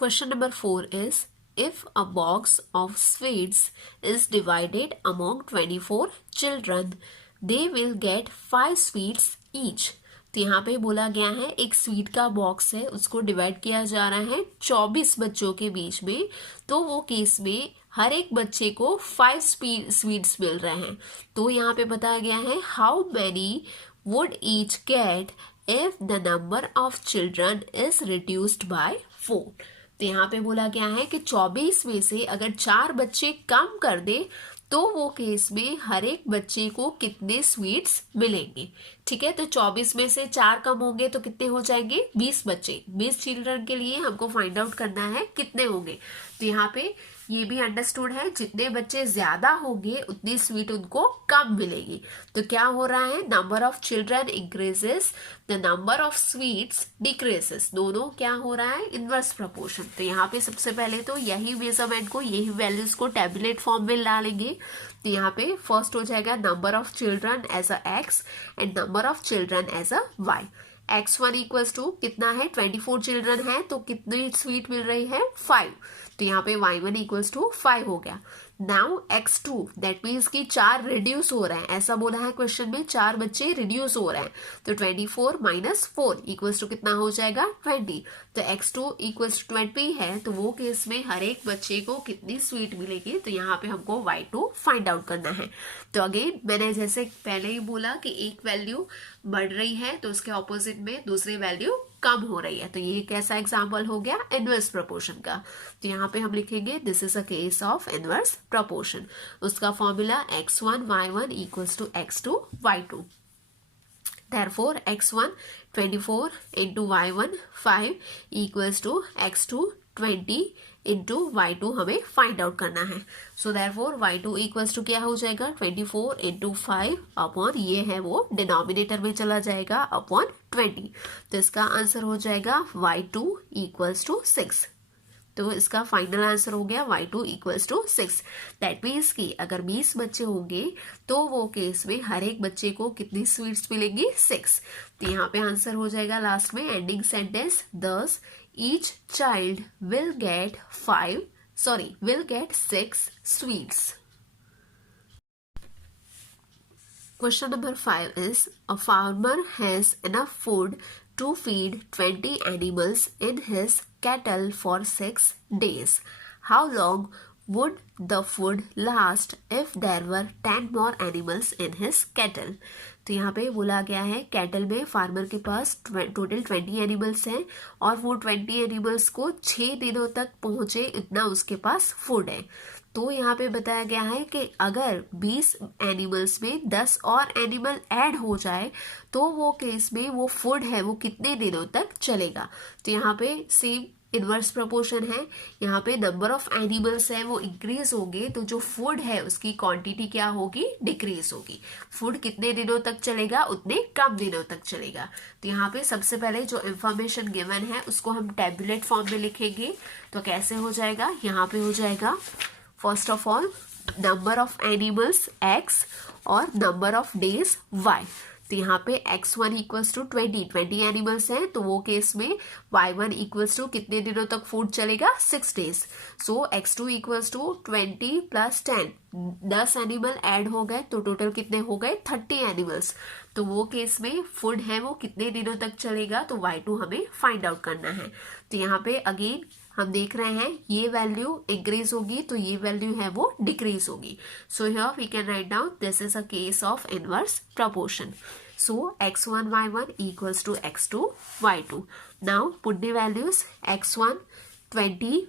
Question number 4 is, if a box of sweets is divided among 24 children, they will get 5 sweets each. तो यहाँ पे बोला गया है एक स्वीट का बॉक्स है, उसको डिवाइड किया जा रहा है 24 बच्चों के बीच में, तो वो केस में हर एक बच्चे को 5 स्वीट्स मिल रहे हैं. तो यहाँ पे बताया गया है how many would each get if the number of children is reduced by 4. तो यहाँ पे बोला गया है कि 24 में से अगर 4 बच्चे कम कर दे तो वो केस में हर एक बच्चे को कितने स्वीट्स मिलेंगे. ठीक है, तो 24 में से 4 कम होंगे तो कितने हो जाएंगे, 20 बच्चे. 20 चिल्ड्रन के लिए हमको फाइंड आउट करना है कितने होंगे. तो यहाँ पे ये भी अंडरस्टूड है, जितने बच्चे ज्यादा होंगे उतनी स्वीट उनको कम मिलेगी. तो क्या हो रहा है, number of children increases, the number of sweets decreases. दोनों क्या हो रहा है, इनवर्स प्रपोर्शन. तो यहाँ पे सबसे पहले तो यही मेजरमेंट को, यही वैल्यूज को टेबुलेट फॉर्म में डालेंगे. तो यहाँ पे फर्स्ट हो जाएगा number of children as a x and number of children as a y. x1 equals to कितना है, 24 चिल्ड्रन है तो कितनी स्वीट मिल रही है, 5. तो यहाँ पे y1 इक्वल्स टू 5 हो गया. नाउ x2 दैट मीन्स कि 4 रिड्यूस हो रहे हैं, ऐसा बोला है क्वेश्चन में, 4 बच्चे रिड्यूस हो रहे हैं. तो 24 माइनस 4 इक्वल्स टू कितना हो जाएगा, 20. तो x2 इक्वल्स टू 20 है, तो वो केस में हर एक बच्चे को कितनी स्वीट मिलेगी. तो यहाँ पे हमको y2 फाइंड आउट करना है. तो अगेन मैंने जैसे पहले ही बोला कि एक वैल्यू बढ़ रही है तो उसके ऑपोजिट में दूसरी वैल्यू कम हो रही है. तो ये कैसा एग्जाम्पल हो गया, इनवर्स प्रोपोर्शन का. तो यहाँ पे हम लिखेंगे this is a case of inverse proportion. उसका formula x1 y1 equals to x2 y2. Therefore x1 24 into y1 5 equals to x2 20 into y2 हमें फाइंड आउट करना है. सो therefore y2 इक्वल्स टू क्या हो जाएगा, 24 इंटू 5 अपॉन ये है वो डिनोमिनेटर में चला जाएगा अपॉन 20. तो इसका आंसर हो जाएगा y2 इक्वल्स टू 6. तो इसका फाइनल आंसर हो गया y2 equals to 6. That means कि अगर 20 बच्चे होंगे तो वो केस में हर एक बच्चे को कितनी स्वीट्स मिलेंगी, 6. तो यहाँ पे आंसर हो जाएगा लास्ट में एंडिंग सेंटेंस, दस each child will get 6 sweets. Question number 5 is, a farmer has enough food to feed 20 animals in his cattle for 6 days. How long would the food last if there were 10 more animals in his cattle? तो यहाँ पे बोला गया है cattle में farmer के पास total 20 animals हैं और वो 20 एनिमल्स को 6 दिनों तक पहुंचे इतना उसके पास फूड है. तो यहाँ पे बताया गया है कि अगर 20 एनिमल्स में 10 और एनिमल ऐड हो जाए तो वो केस में वो फूड है वो कितने दिनों तक चलेगा. तो यहाँ पे सेम इनवर्स प्रोपोर्शन है, यहाँ पे नंबर ऑफ एनिमल्स है वो इंक्रीज होंगे तो जो फूड है उसकी क्वांटिटी क्या होगी, डिक्रीज होगी. फूड कितने दिनों तक चलेगा, उतने कम दिनों तक चलेगा. तो यहाँ पे सबसे पहले जो इंफॉर्मेशन गिवन है उसको हम टेबुलेट फॉर्म में लिखेंगे. तो कैसे हो जाएगा, यहाँ पे हो जाएगा first of all number of animals x और नंबर ऑफ डेज y. तो यहाँ पे x1 इक्वल्स टू 20 एनिमल्स हैं तो वो केस में y1 इक्वल्स टू कितने दिनों तक फूड चलेगा, 6 days. So x2 equals to 20 plus 10 animal add हो गए तो टोटल कितने हो गए, 30 एनिमल्स. तो वो केस में फूड है वो कितने दिनों तक चलेगा, तो y2 हमें फाइंड आउट करना है. तो यहाँ पे अगेन हम देख रहे हैं ये वैल्यू इंक्रीज होगी तो ये वैल्यू है वो डिक्रीज होगी. So here we can write down this is a case of inverse proportion. So x1 y1 equals to x2 y2. Now put the values, x1 20,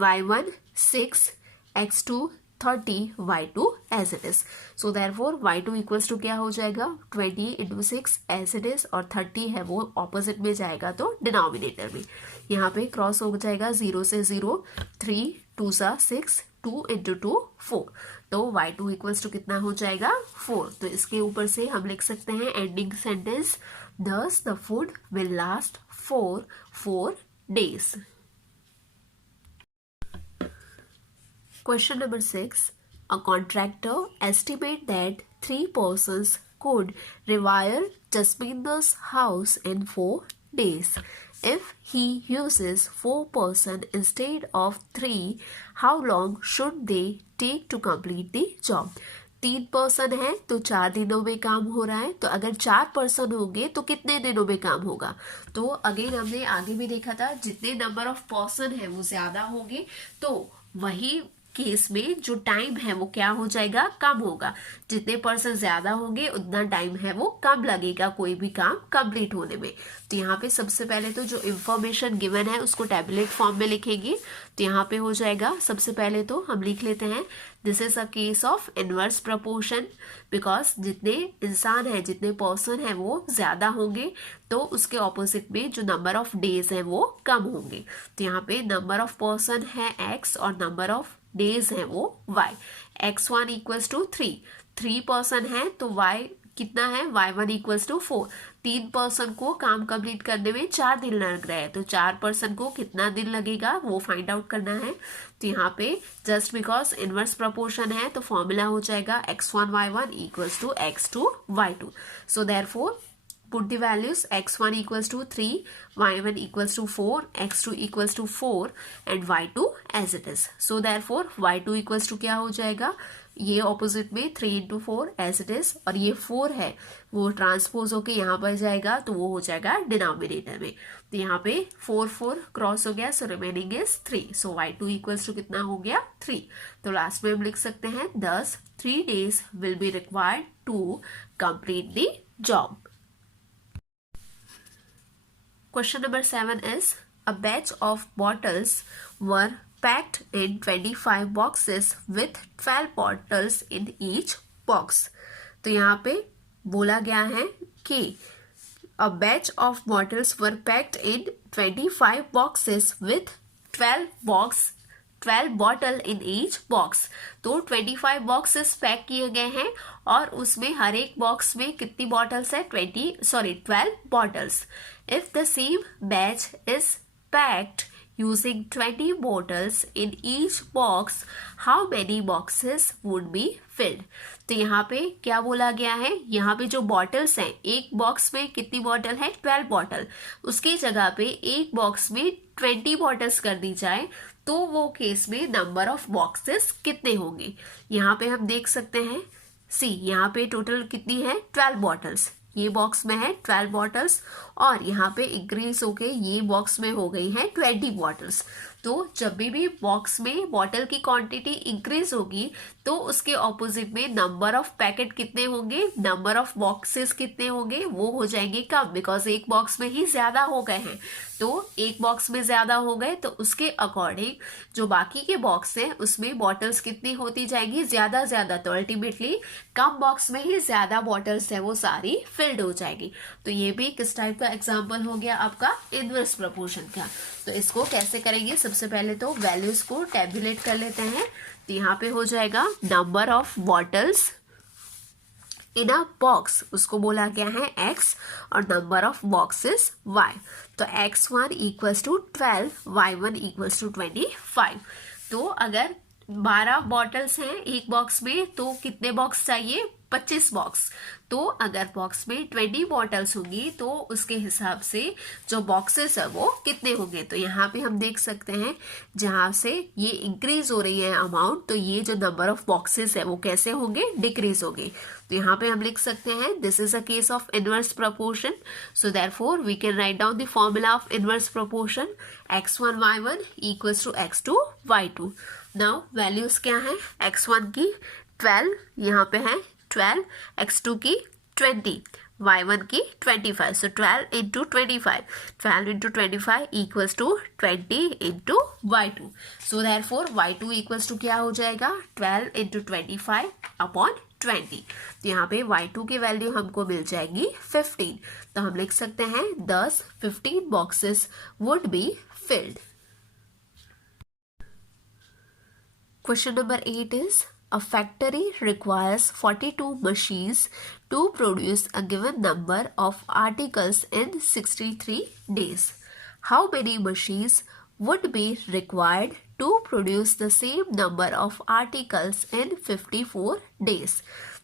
y1 6, x2 30, y2 as it is. So therefore y2 equals to क्या हो जाएगा, 20 into 6 as it is और 30 है वो opposite में जाएगा तो denominator में. यहाँ पे क्रॉस हो जाएगा 0 से 0, 3 2 सा 6, 2 into 2 4. तो y2 इक्वल्स टू कितना हो जाएगा, 4. तो इसके ऊपर से हम लिख सकते हैं ending sentence, thus the food will last for 4 days. Question number 6. A contractor estimates that 3 persons could rewire Jasminder's house in 4 days. if he uses 4 person instead of 3, how long should they take to complete the job? 3 person है तो 4 दिनों में काम हो रहा है, तो अगर 4 पर्सन होंगे तो कितने दिनों में काम होगा? तो अगेन हमने आगे भी देखा था, जितने नंबर ऑफ पर्सन है वो ज्यादा होंगे तो वही केस में जो टाइम है वो क्या हो जाएगा, कम होगा। जितने पर्सन ज्यादा होंगे उतना टाइम है वो कम लगेगा कोई भी काम कंप्लीट होने में। तो यहाँ पे सबसे पहले तो जो इंफॉर्मेशन गिवन है उसको टैबुलेट फॉर्म में लिखेंगे। तो यहाँ पे हो जाएगा, सबसे पहले तो हम लिख लेते हैं this is a case of inverse proportion, because जितने इंसान है, जितने पर्सन है वो ज्यादा होंगे तो उसके ऑपोजिट में जो नंबर ऑफ डेज है वो कम होंगे। तो यहाँ पे नंबर ऑफ पर्सन है x और नंबर ऑफ डेज है वो y। x1 equals to 3 person है तो y कितना है, y1 इक्वल्स टू 4। 3 पर्सन को काम कंप्लीट करने में 4 दिन लग रहा है, तो 4 पर्सन को कितना दिन लगेगा वो फाइंड आउट करना है। तो यहाँ पे जस्ट बिकॉज इनवर्स प्रपोर्शन है तो फॉर्मूला हो जाएगा x1 y1 equals to x2 y2। So therefore put the values x1 equals to 3, y1 equals to 4, x2 equals to 4 and y2 as it is. So therefore y2 equals to क्या हो जाएगा, ये opposite में 3 into 4 as it is, और ये 4 है वो transpose होके यहाँ पर जाएगा तो वो हो जाएगा डिनोमिनेटर में। तो यहाँ पे 4 क्रॉस हो गया, so remaining is 3। So y2 equals to कितना हो गया, 3। तो लास्ट में हम लिख सकते हैं thus 3 days will be required to complete the job. Question number 7 is, a batch of bottles were packed in 25 boxes with 12 bottles in each box. तो यहाँ पे बोला गया है कि a batch of bottles were packed in 25 boxes with 12 bottle in each box. तो 25 boxes pack किए गए हैं और उसमें हर एक बॉक्स में कितनी बॉटल्स है, 12 bottles. If the same batch is packed using 20 bottles in each box, how many boxes would be filled? तो यहाँ पे क्या बोला गया है, यहाँ पे जो बॉटल्स हैं, एक बॉक्स में कितनी बॉटल है, 12 बॉटल, उसकी जगह पे एक बॉक्स में 20 बॉटल्स कर दी जाए तो वो केस में नंबर ऑफ बॉक्सेस कितने होंगे। यहाँ पे हम देख सकते हैं, सी यहाँ पे टोटल कितनी है, 12 बॉटल्स, ये बॉक्स में है 12 बॉटल्स और यहाँ पे इंक्रीज होके ये बॉक्स में हो गई है 20 बॉटल्स। तो जब भी बॉक्स में बॉटल की क्वांटिटी इंक्रीज होगी तो उसके ऑपोजिट में नंबर ऑफ पैकेट कितने होंगे, नंबर ऑफ बॉक्सेस कितने होंगे, वो हो जाएंगे कम, बिकॉज एक बॉक्स में ही ज्यादा हो गए हैं। तो एक बॉक्स में ज्यादा हो गए तो उसके अकॉर्डिंग जो बाकी के बॉक्स हैं उसमें बॉटल्स कितनी होती जाएंगी, ज्यादा, तो अल्टीमेटली कम बॉक्स में ही ज्यादा बॉटल्स है वो सारी फिल्ड हो जाएगी। तो ये भी किस टाइप का एग्जाम्पल हो गया आपका, इनवर्स प्रपोर्शन का। तो इसको कैसे करेंगे, सबसे पहले तो वैल्यूज को टैबुलेट कर लेते हैं। तो यहाँ पे हो जाएगा number of bottles in a box, उसको बोला गया है x और नंबर ऑफ बॉक्सेस y। तो x1 equals to 12, y1 equals to 25। तो अगर 12 बॉटल्स हैं एक बॉक्स में तो कितने बॉक्स चाहिए, 25 बॉक्स। तो अगर बॉक्स में 20 बॉटल्स होंगी तो उसके हिसाब से जो बॉक्सेस है वो कितने होंगे। तो यहाँ पे हम देख सकते हैं जहाँ से ये इंक्रीज हो रही है अमाउंट, तो ये जो नंबर ऑफ बॉक्सेस है वो कैसे होंगे, डिक्रीज होंगे। तो यहाँ पे हम लिख सकते हैं this is a case of inverse proportion, so therefore we can write down the formula of inverse proportion, x1 y1 equals to x2 y2। Now values क्या है, x1 की 12 यहाँ पे है 12, x2 की 20, y1 की 25। So 12 into 25, 12 into 25 equals to 20 into y2। So therefore y2 equals to क्या हो जाएगा, 12 इंटू 25 अपॉन 20। तो यहाँ पे y2 की वैल्यू हमको मिल जाएगी 15। तो हम लिख सकते हैं 15 boxes would be filled. Question number 8 is, a factory requires 42 machines to produce a given number of articles in 63 days. How many machines would be required to produce the same number of articles in 54 days?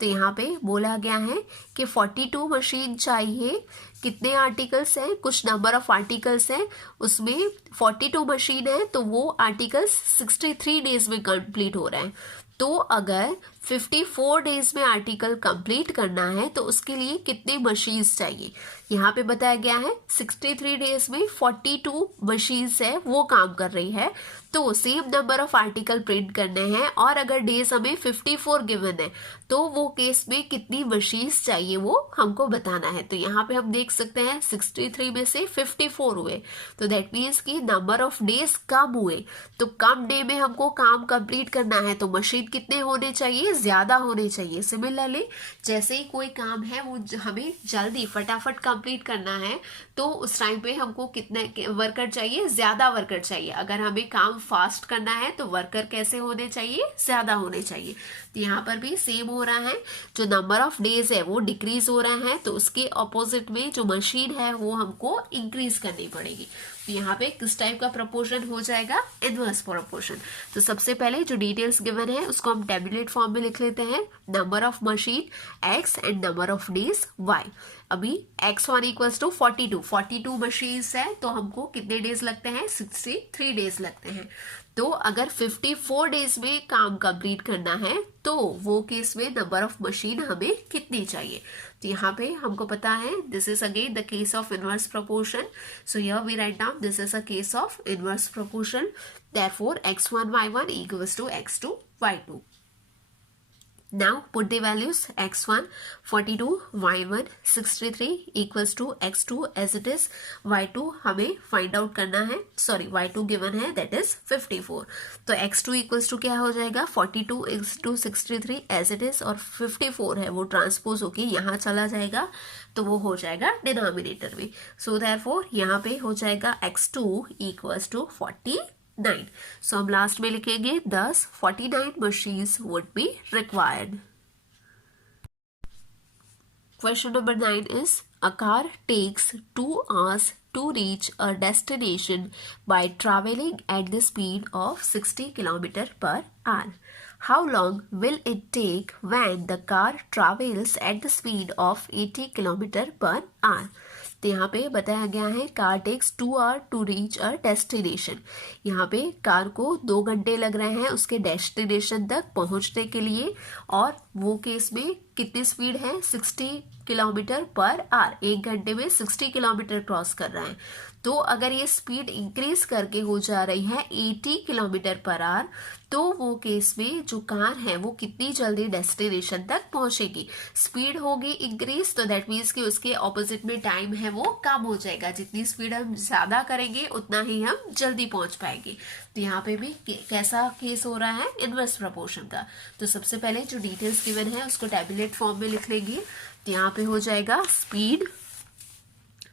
तो यहाँ पे बोला गया है कि 42 machine चाहिए कितने articles हैं, कुछ नंबर ऑफ आर्टिकल्स हैं, उसमें 42 मशीन है तो वो आर्टिकल्स 63 डेज में कंप्लीट हो रहे हैं। तो अगर 54 डेज में आर्टिकल कंप्लीट करना है तो उसके लिए कितने मशीन्स चाहिए, यहाँ पे बताया गया है 63 डेज में 42 मशीन्स है वो काम कर रही है, तो same number of article print करने हैं और अगर डेज हमें 54 गिवन है तो वो केस में कितनी मशीन्स चाहिए वो हमको बताना है। तो यहाँ पे हम देख सकते हैं 63 में से 54 हुए, तो दैट मीन्स कि नंबर ऑफ डेज कम हुए, तो कम डे में हमको काम कंप्लीट करना है तो मशीन कितने होने चाहिए, ज्यादा होने चाहिए। सिमिलरली जैसे ही कोई काम है वो हमें जल्दी फटाफट कंप्लीट करना है तो उस टाइम पे हमको कितने वर्कर चाहिए, ज्यादा वर्कर चाहिए। अगर हमें काम फास्ट करना है तो वर्कर कैसे होने चाहिए, ज्यादा होने चाहिए। तो यहाँ पर भी सेम हो रहा है, जो नंबर ऑफ डेज है वो डिक्रीज हो रहा है तो उसके ऑपोजिट में जो मशीन है वो हमको इंक्रीज करनी पड़ेगी। तो यहाँ पे किस टाइप का प्रपोर्शन हो जाएगा, इनवर्स प्रपोर्शन। तो सबसे पहले जो डिटेल्स गिवन है उसको हम टेबुलेट फॉर्म में लिख लेते हैं, number of machine x and number of days y। अभी x1 इक्वल्स टू 42 मशीन्स है तो हमको कितने डेज लगते हैं, 63 डेज लगते हैं। तो अगर 54 डेज में काम कंप्लीट करना है तो वो केस में नंबर ऑफ मशीन हमें कितनी चाहिए। तो यहाँ पे हमको पता है this is again the case of inverse proportion, so here we write down this is a case of inverse proportion, therefore x1 y1 equals to x2 y2। Now put the values x1 42, y1 63 equals to x2 as it is, y2 हमें find out करना है, sorry y2 given है that is 54। तो x2 equals to क्या हो जाएगा, 42 into 63 as it is, और 54 है वो ट्रांसपोज होके यहाँ चला जाएगा तो वो हो जाएगा डिनोमिनेटर में। सो देयरफॉर यहाँ पे हो जाएगा x2 इक्वल्स टू 49। सो हम लास्ट में लिखेंगे 10 49 machines would be required. Question number 9 is a car takes 2 hours to reach a destination by traveling at the speed of 60 km per hour. How long will it take when the car travels at the speed of 80 km per hour? तो यहाँ पे बताया गया है car takes 2 hours to reach a destination. यहाँ पे car को 2 घंटे लग रहे हैं उसके डेस्टिनेशन तक पहुंचने के लिए, और वो केस में कितनी स्पीड है, 60 किलोमीटर पर आवर, 1 घंटे में 60 किलोमीटर क्रॉस कर रहा है। तो अगर ये स्पीड इंक्रीज करके हो जा रही है 80 किलोमीटर पर आवर तो वो केस में जो कार है वो कितनी जल्दी डेस्टिनेशन तक पहुंचेगी। स्पीड होगी इंक्रीज तो दैट मीन्स कि उसके ऑपोजिट में टाइम है वो कम हो जाएगा, जितनी स्पीड हम ज्यादा करेंगे उतना ही हम जल्दी पहुंच पाएंगे। तो यहाँ पे भी कैसा केस हो रहा है, इनवर्स प्रोपोर्शन का। तो सबसे पहले जो डिटेल्स गिवन है उसको टैबुलेट फॉर्म में लिख लेंगे। तो यहाँ पे हो जाएगा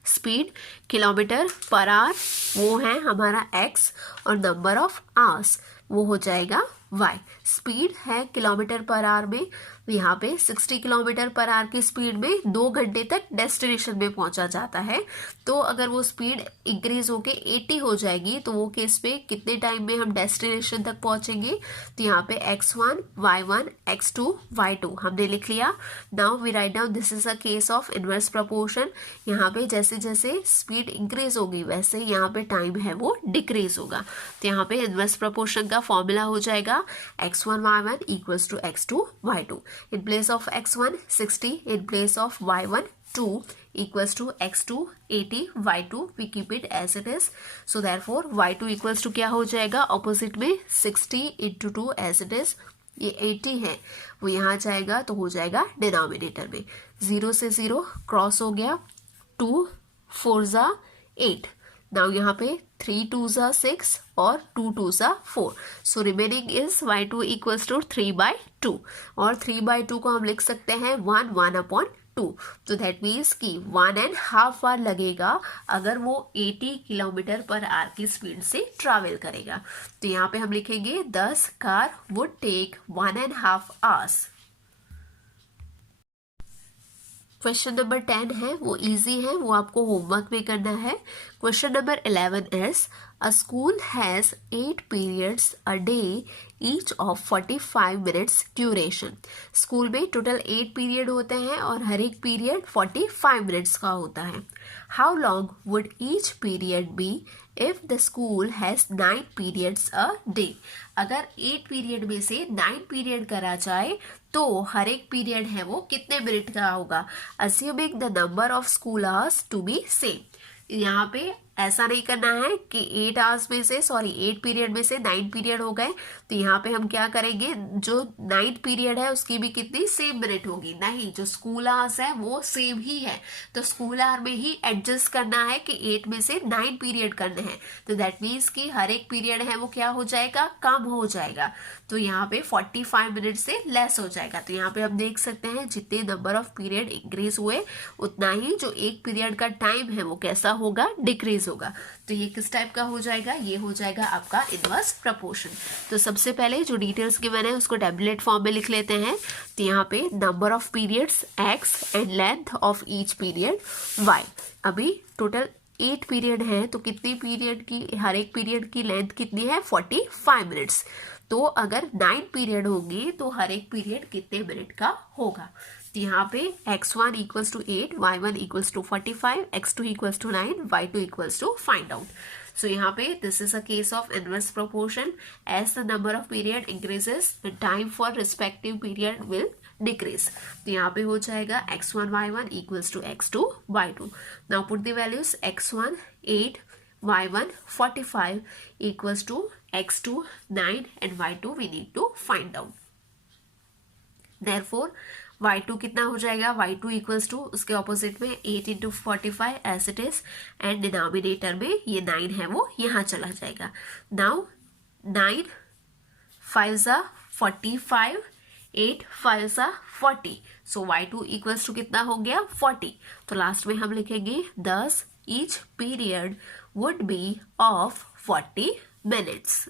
स्पीड किलोमीटर पर आवर वो है हमारा x, और नंबर ऑफ आवर्स वो हो जाएगा y। स्पीड है किलोमीटर पर आवर में, यहाँ पे 60 किलोमीटर पर आवर की स्पीड में 2 घंटे तक डेस्टिनेशन में पहुंचा जाता है। तो अगर वो स्पीड इंक्रीज होके 80 हो जाएगी तो वो केस पे कितने टाइम में हम डेस्टिनेशन तक पहुंचेंगे। तो यहाँ पे x1 y1 x2 y2 हमने लिख लिया। Now we write down this is a case of inverse proportion. यहाँ पे जैसे जैसे स्पीड इंक्रीज होगी वैसे यहाँ पे टाइम है वो डिक्रीज होगा। तो यहाँ पे इनवर्स प्रोपोर्शन का फॉर्मूला हो जाएगा x1 y1 equals to x2 y2। In place of x1 60, in place of y1 2 equals to x2 80, y2 we keep it as it is. So therefore y2 equals to क्या हो जाएगा, opposite में 60 into 2 as it is, ये 80 है वो यहाँ जाएगा तो हो जाएगा डिनोमिनेटर में, 0 से 0 क्रॉस हो गया, 2 4 जा 8। नाउ यहाँ पे 3 2 जा 6 और 2 2 जा 4। So remaining is y2 equals to 3/2, और 3/2 को हम लिख सकते हैं 1/2। तो दैट मीन्स कि 1.5 आवर लगेगा अगर वो 80 किलोमीटर पर आवर की स्पीड से ट्रैवल करेगा। तो यहाँ पे हम लिखेंगे 10 car would take 1.5 hours. Question number 10 है वो इजी है, वो आपको होमवर्क में करना है। Question number 11 is A school has 8 periods a day, each of 45 minutes duration. School में टोटल 8 पीरियड होते हैं और हर एक पीरियड 45 मिनट्स का होता है. How long would each period be if the school has 9 periods a day? अगर 8 period में से 9 पीरियड करा जाए तो हर एक पीरियड है वो कितने मिनट का होगा. Assuming the number of school hours to be same. यहाँ पे ऐसा नहीं करना है कि 8 आवर्स में से 8 पीरियड में से 9 पीरियड हो गए तो यहाँ पे हम क्या करेंगे, जो 9 पीरियड है उसकी भी कितनी सेम मिनट होगी. नहीं, जो स्कूल आवर्स है वो सेम ही है तो स्कूल आवर में ही एडजस्ट करना है कि 8 में से 9 पीरियड करने हैं. तो दैट मीन्स कि हर एक पीरियड है वो क्या हो जाएगा, कम हो जाएगा. तो यहाँ पे 45 मिनट से लेस हो जाएगा. तो यहाँ पे हम देख सकते हैं जितने नंबर ऑफ पीरियड इंक्रीज हुए उतना ही जो एक पीरियड का टाइम है वो कैसा होगा, डिक्रीज होगा. तो ये किस टाइप का हो जाएगा, ये हो जाएगा आपका इनवर्स प्रपोर्शन. तो सबसे पहले जो डिटेल्स गिवन है उसको टैबुलेट फॉर्म में लिख लेते हैं. तो यहाँ पे number of periods x and length of each period y. अभी टोटल 8 पीरियड है तो कितनी पीरियड की, हर एक पीरियड की लेंथ कितनी है, 45 मिनट्स. तो अगर 9 पीरियड होंगे तो हर एक पीरियड कितने मिनट का होगा. तो यहाँ पे x1 equals to 8, y1 equals to 45, x2 equals to 9, y2 equals to find out. So यहाँ पे this is a case of inverse proportion. As the number of period increases the time for respective period will decrease. तो यहाँ पे हो जाएगा x1 y1 equals to x2 y2. Now put the values. x1 8, y1 45 equals to x2 9 and y2 we need to find out. Therefore y2 कितना हो जाएगा, y2 equals to उसके opposite में 8 into 45 as it is and denominator में ये 9 है वो यहाँ चला जाएगा. Now 9 5s are 45, 8 5s are 40. So y2 equals to कितना हो गया, 40. तो लास्ट में हम लिखेंगे 10 each period would be of 40 minutes.